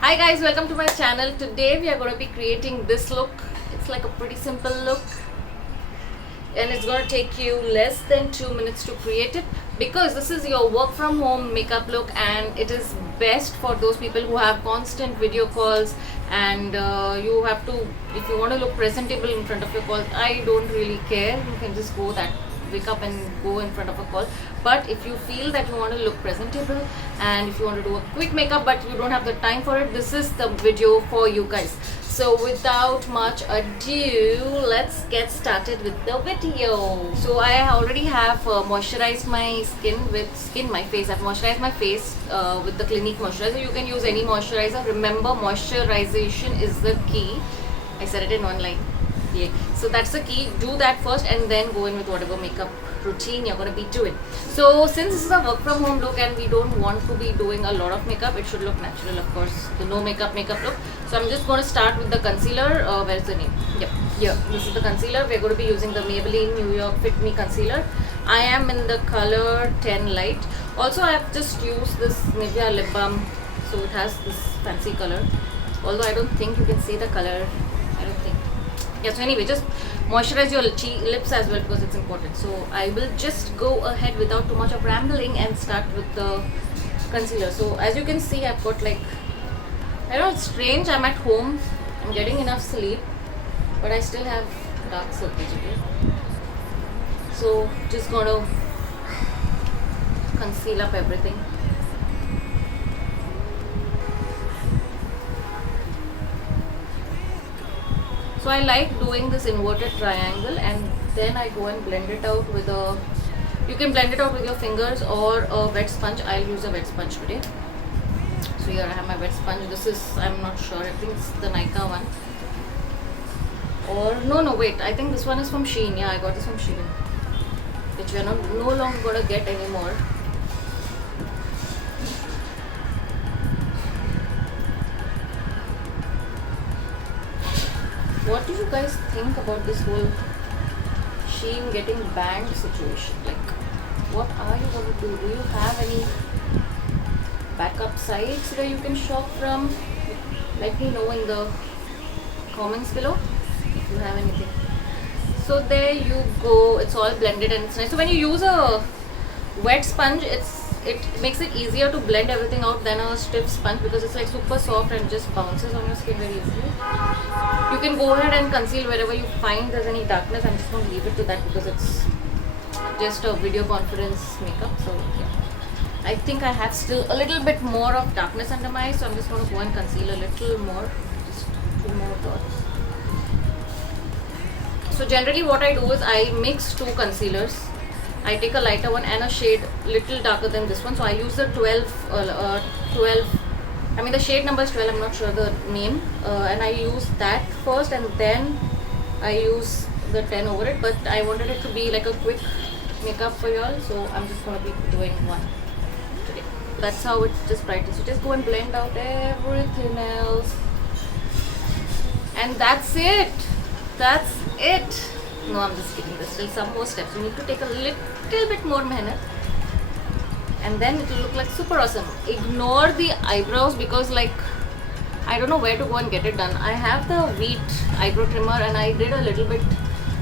Hi guys, welcome to my channel. Today we are going to be creating this look. It's like a pretty simple look and it's going to take you less than 2 minutes to create it because this is your work from home makeup look and it is best for those people who have constant video calls and you have to, if you want to look presentable in front of your call, I don't really care, you can just go that wake up and go in front of a call. But if you feel that you want to look presentable and if you want to do a quick makeup but you don't have the time for it, this is the video for you guys. So without much ado, let's get started with the video. So I already have moisturized my my face. I've moisturized my face with the Clinique moisturizer. You can use any moisturizer. Remember, moisturization is the key. I said it in one line. Yeah. So that's the key. Do that first and then go in with whatever makeup routine you're going to be doing. So since this is a work from home look and we don't want to be doing a lot of makeup, it should look natural, of course, the no makeup look. So I'm just going to start with the concealer. Where's the name? Yep, here, this is the concealer. We're going to be using the Maybelline New York Fit Me concealer. I am in the color 10 light. Also I have just used this Nivea lip balm, so it has this fancy color, although I don't think you can see the color. I don't think. Yeah, so anyway, just moisturize your lips as well because it's important. So I will just go ahead without too much of rambling and start with the concealer. So as you can see, I've got like, I know it's strange, I'm at home, I'm getting enough sleep, but I still have dark circles, okay? So just gonna conceal up everything. So I like doing this inverted triangle and then I go and blend it out with a, you can blend it out with your fingers or a wet sponge. I'll use a wet sponge today. So here I have my wet sponge. This is, I'm not sure, I think it's the Nykaa one. Or no wait, I think this one is from Shein. Yeah, I got this from Shein, which we are no longer gonna get anymore. What do you guys think about this whole Shein getting banned situation? Like, what are you going to do? Do you have any backup sites where you can shop from? Let me know in the comments below if you have anything. So there you go. It's all blended and it's nice. So when you use a wet sponge, it makes it easier to blend everything out than a stiff sponge because it's like super soft and just bounces on your skin very easily. You can go ahead and conceal wherever you find there's any darkness. I'm just going to leave it to that because it's just a video conference makeup. So yeah, I think I have still a little bit more of darkness under my eyes, so I'm just going to go and conceal a little more, just 2 more dots. So generally what I do is I mix 2 concealers. I take a lighter one and a shade little darker than this one. So I use the 12, I mean the shade number is 12, I'm not sure the name. And I use that first and then I use the 10 over it. But I wanted it to be like a quick makeup for y'all. So I'm just going to be doing one today. That's how it just brightens. So just go and blend out everything else. And that's it. That's it. No, I'm just kidding. There's still some more steps. You need to take a little bit more mehnat and then it will look like super awesome. Ignore the eyebrows because like I don't know where to go and get it done. I have the Wheat eyebrow trimmer and I did a little bit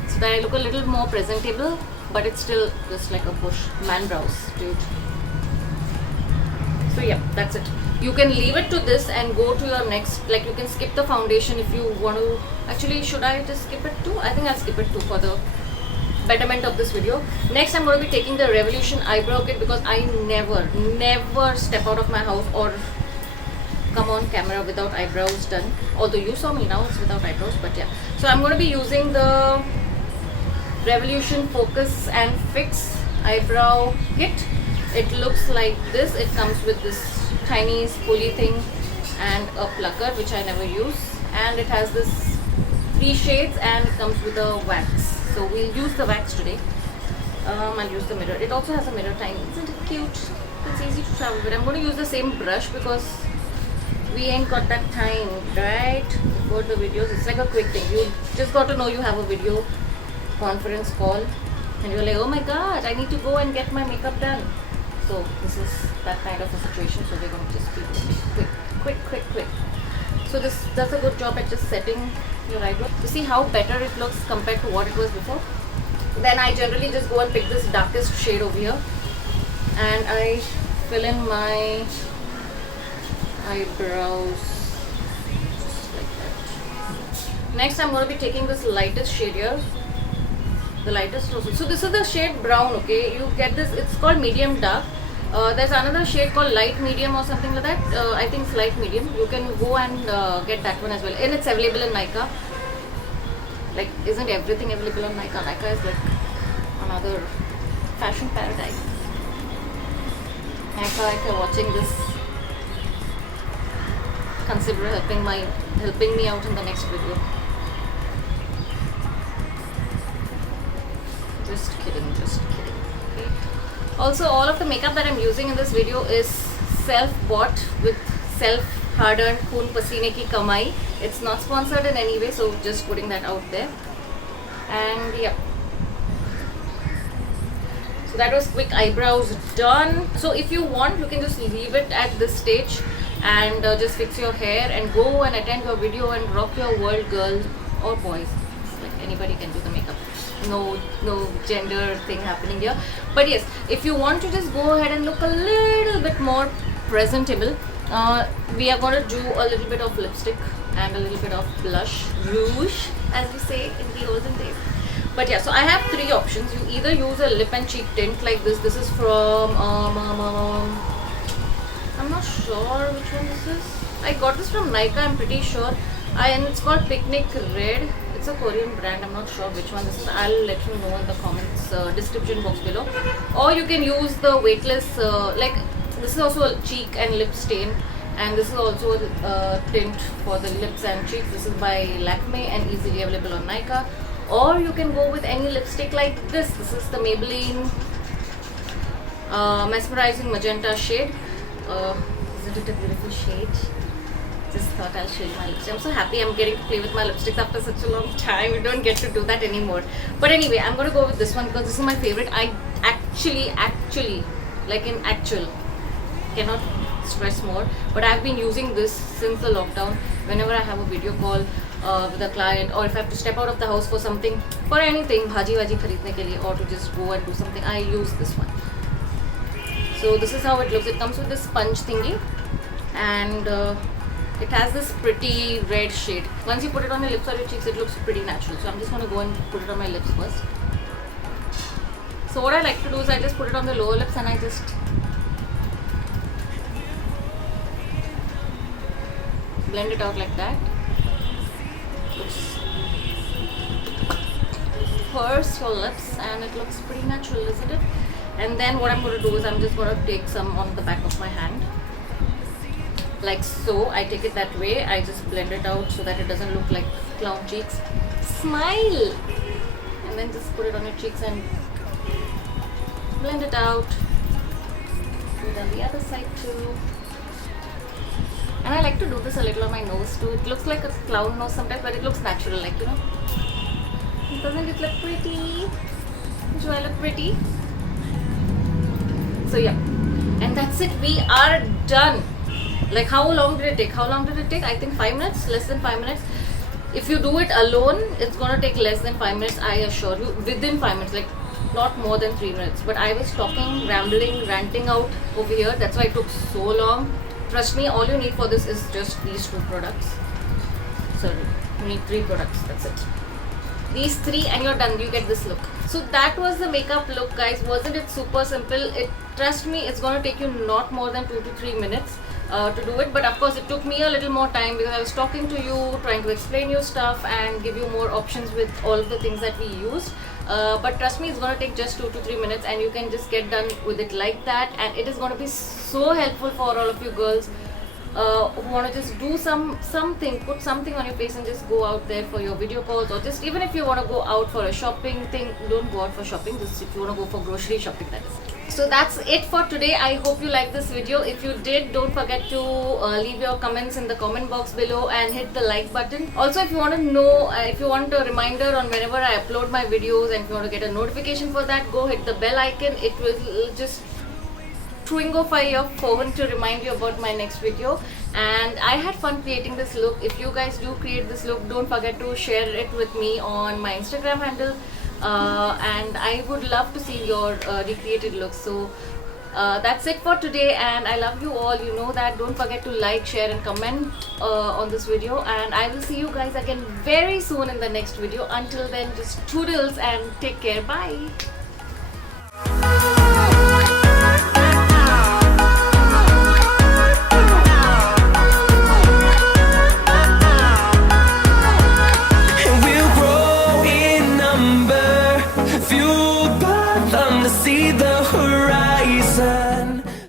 so that I look a little more presentable, but it's still just like a bush. Man brows, dude. So yeah, that's it. You can leave it to this and go to your next, like you can skip the foundation if you want to. Actually, should I just skip it too? I think I'll skip it too for the betterment of this video. Next, I'm going to be taking the Revolution eyebrow kit because I never step out of my house or come on camera without eyebrows done. Although you saw me now, it's without eyebrows, but yeah. So I'm going to be using the Revolution Focus and Fix eyebrow kit. It looks like this. It comes with this tiny spoolie thing and a plucker which I never use, and it has this 3 shades and it comes with a wax. So we'll use the wax today. I'll use the mirror. It also has a mirror tiny. Isn't it cute? It's easy to travel with. I'm going to use the same brush because we ain't got that time, right? For the videos, it's like a quick thing. You just got to know you have a video conference call and you're like, oh my god, I need to go and get my makeup done. So this is that kind of a situation. So we're going to just be quick. quick. So this does a good job at just setting your eyebrow. You see how better it looks compared to what it was before. Then I generally just go and pick this darkest shade over here, and I fill in my eyebrows just like that. Next I'm going to be taking this lightest shade here, the lightest also. So this is the shade brown, okay? You get this, it's called medium dark. There's another shade called light medium or something like that. I think it's light medium. You can go and get that one as well, and it's available in Nykaa. Like, isn't everything available on Nykaa? Nykaa is like another fashion paradise. Nykaa, if you're watching this, consider helping me out in the next video. Just kidding. Okay. Also, all of the makeup that I'm using in this video is self-bought with self-hard-earned khoon pasine ki kamai. It's not sponsored in any way, so just putting that out there. And yeah. So that was quick eyebrows done. So if you want, you can just leave it at this stage and just fix your hair and go and attend your video and rock your world, girl or boys. Like anybody can do the makeup. No gender thing happening here. But yes, if you want to just go ahead and look a little bit more presentable, we are going to do a little bit of lipstick and a little bit of blush, rouge as we say in the olden days. But yeah, so I have three options. You either use a lip and cheek tint like this. This is from I'm not sure which one this is. I got this from Nykaa, I'm pretty sure. And it's called Picnic Red. It's a Korean brand. I'm not sure which one this is. I'll let you know in the comments description box below. Or you can use the weightless like this is also a cheek and lip stain, and this is also a tint for the lips and cheeks. This is by Lakme and easily available on Nykaa. Or you can go with any lipstick like this. This is the Maybelline Mesmerizing Magenta shade. Isn't it a beautiful shade? Just thought I'll show you my lipstick. I'm so happy I'm getting to play with my lipsticks after such a long time. We don't get to do that anymore. But anyway, I'm going to go with this one because this is my favorite. I actually, like in actual, cannot stress more. But I've been using this since the lockdown. Whenever I have a video call with a client, or if I have to step out of the house for something, for anything, bhaji khareedne ke liye, or to just go and do something, I use this one. So this is how it looks. It comes with this sponge thingy, and it has this pretty red shade. Once you put it on your lips or your cheeks, it looks pretty natural. So I'm just going to go and put it on my lips first. So what I like to do is I just put it on the lower lips and I just blend it out like that. First your lips, and it looks pretty natural, isn't it? And then what I'm going to do is I'm just going to take some on the back of my hand, like so. I take it that way. I just blend it out so that it doesn't look like clown cheeks. Smile! And then just put it on your cheeks and blend it out. Do it on the other side too. And I like to do this a little on my nose too. It looks like a clown nose sometimes, but it looks natural, like, you know. Doesn't it look pretty? Do I look pretty? So yeah, and that's it. We are done. Like, how long did it take? I think 5 minutes, less than 5 minutes. If you do it alone, it's gonna take less than 5 minutes, I assure you. Within 5 minutes, like not more than 3 minutes. But I was talking, rambling, ranting out over here. That's why it took so long. Trust me, all you need for this is just these 2 products. Sorry, you need 3 products. That's it. These 3 and you're done. You get this look. So that was the makeup look, guys. Wasn't it super simple? Trust me, it's gonna take you not more than 2 to 3 minutes to do it. But of course, it took me a little more time because I was talking to you, trying to explain you stuff and give you more options with all of the things that we used. But trust me, it's gonna take just 2 to 3 minutes and you can just get done with it like that. And it is gonna be so helpful for all of you girls who want to just do something, put something on your face and just go out there for your video calls, or just even if you want to go out for a shopping thing, don't go out for shopping, just if you want to go for grocery shopping, that is. So that's it for today. I hope you liked this video. If you did, don't forget to leave your comments in the comment box below and hit the like button. Also, if you want to know, if you want a reminder on whenever I upload my videos and if you want to get a notification for that, go hit the bell icon. It will just twingify your phone to remind you about my next video. and I had fun creating this look. If you guys do create this look, don't forget to share it with me on my Instagram handle, and I would love to see your recreated looks. So that's it for today, and I love you all. You know that. Don't forget to like, share and comment on this video, and I will see you guys again very soon in the next video. Until then, just toodles and take care. Bye.